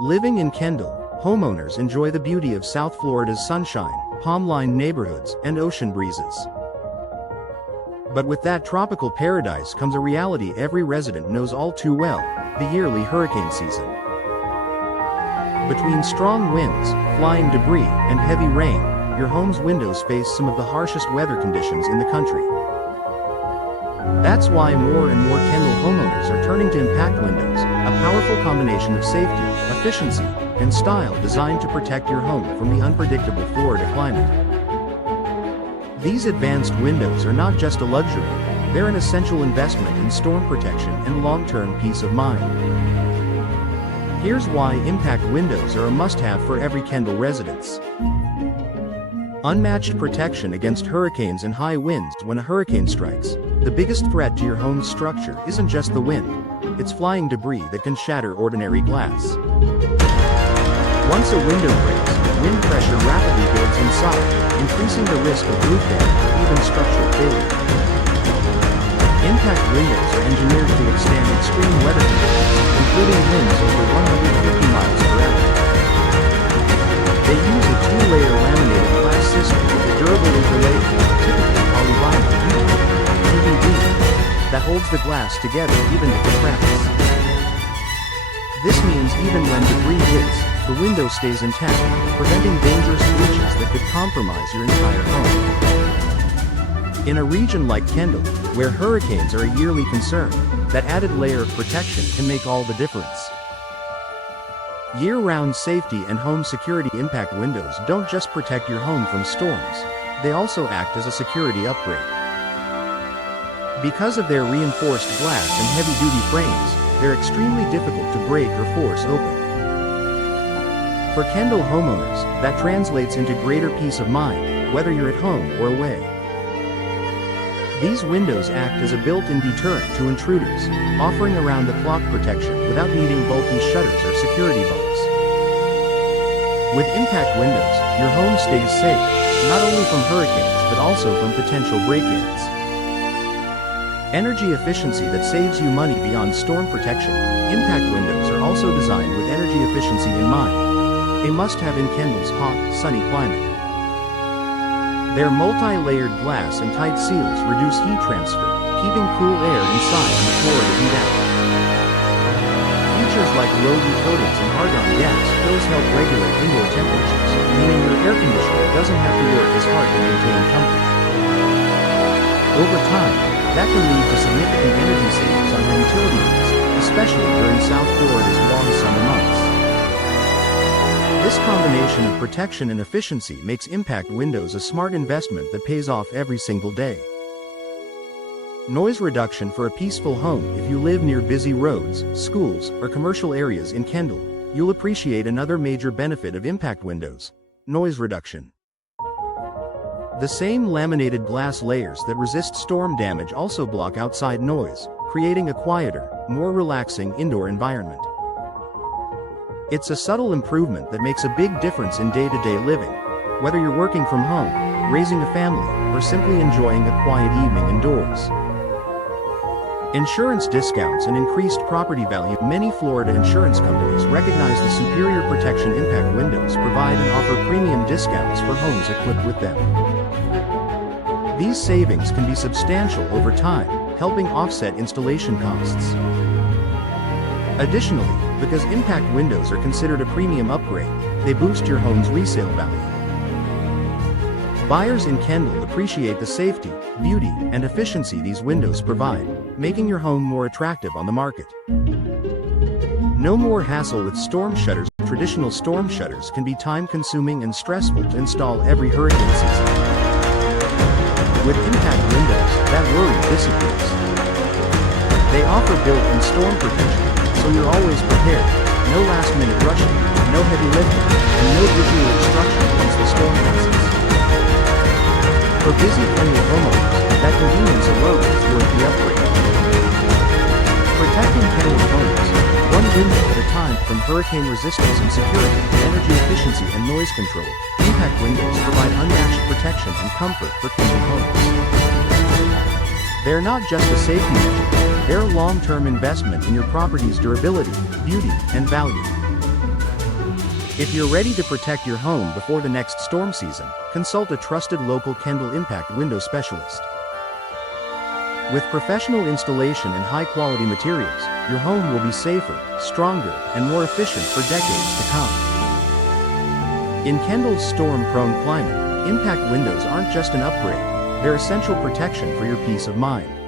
Living in Kendall, homeowners enjoy the beauty of South Florida's sunshine, palm-lined neighborhoods, and ocean breezes. But with that tropical paradise comes a reality every resident knows all too well: the yearly hurricane season. Between strong winds, flying debris, and heavy rain, your home's windows face some of the harshest weather conditions in the country. That's why more and more Kendall homeowners are turning to Impact Windows, a powerful combination of safety, efficiency, and style designed to protect your home from the unpredictable Florida climate. These advanced windows are not just a luxury, they're an essential investment in storm protection and long-term peace of mind. Here's why Impact Windows are a must-have for every Kendall residence. Unmatched protection against hurricanes and high winds. When a hurricane strikes, the biggest threat to your home's structure isn't just the wind, it's flying debris that can shatter ordinary glass. Once a window breaks, wind pressure rapidly builds inside, increasing the risk of roof damage or even structural failure. Impact windows are engineered to withstand extreme weather conditions, including winds over 150 miles per hour. They use a two-layer laminated glass system with a durable interlayer, typically polyvinyl (PVD), that holds the glass together even if it cracks. This means even when debris hits, the window stays intact, preventing dangerous breaches that could compromise your entire home. In a region like Kendall, where hurricanes are a yearly concern, that added layer of protection can make all the difference. Year-round safety and home security. Impact windows don't just protect your home from storms, they also act as a security upgrade. Because of their reinforced glass and heavy-duty frames, they're extremely difficult to break or force open. For Kendall homeowners, that translates into greater peace of mind, whether you're at home or away. These windows act as a built-in deterrent to intruders, offering around-the-clock protection without needing bulky shutters or security bolts. With Impact Windows, your home stays safe, not only from hurricanes but also from potential break-ins. Energy efficiency that saves you money beyond storm protection. Impact Windows are also designed with energy efficiency in mind, a must-have in Kendall's hot, sunny climate. Their multi-layered glass and tight seals reduce heat transfer, keeping cool air inside and the floor to heat out. Features like low heat coatings and argon gas fills help regulate indoor temperatures, meaning your air conditioner doesn't have to work as hard to maintain comfort. Over time, that can lead to significant energy savings on your utility bills, especially during South Florida's long summer months. This combination of protection and efficiency makes Impact Windows a smart investment that pays off every single day. Noise reduction for a peaceful home. If you live near busy roads, schools, or commercial areas in Kendall, you'll appreciate another major benefit of Impact Windows: noise reduction. The same laminated glass layers that resist storm damage also block outside noise, creating a quieter, more relaxing indoor environment. It's a subtle improvement that makes a big difference in day-to-day living, whether you're working from home, raising a family, or simply enjoying a quiet evening indoors. Insurance discounts and increased property value. Many Florida insurance companies recognize the superior protection Impact Windows provide and offer premium discounts for homes equipped with them. These savings can be substantial over time, helping offset installation costs. Additionally, because Impact Windows are considered a premium upgrade, they boost your home's resale value. Buyers in Kendall appreciate the safety, beauty, and efficiency these windows provide, making your home more attractive on the market. No more hassle with storm shutters. Traditional storm shutters can be time-consuming and stressful to install every hurricane season. With Impact Windows, that worry disappears. They offer built-in storm protection, so you're always prepared. No last-minute rushing, no heavy lifting, and no visual obstruction once the storm passes. For busy Kendall homeowners, that convenience alone is worth the upgrade. Protecting Kendall homes, one window at a time. From hurricane resistance and security, energy efficiency and noise control, Impact Windows provide unmatched protection and comfort for Kendall homes. They're not just a safety measure, they're a long-term investment in your property's durability, beauty, and value. If you're ready to protect your home before the next storm season, consult a trusted local Kendall Impact Windows specialist. With professional installation and high-quality materials, your home will be safer, stronger, and more efficient for decades to come. In Kendall's storm-prone climate, Impact Windows aren't just an upgrade, they're essential protection for your peace of mind.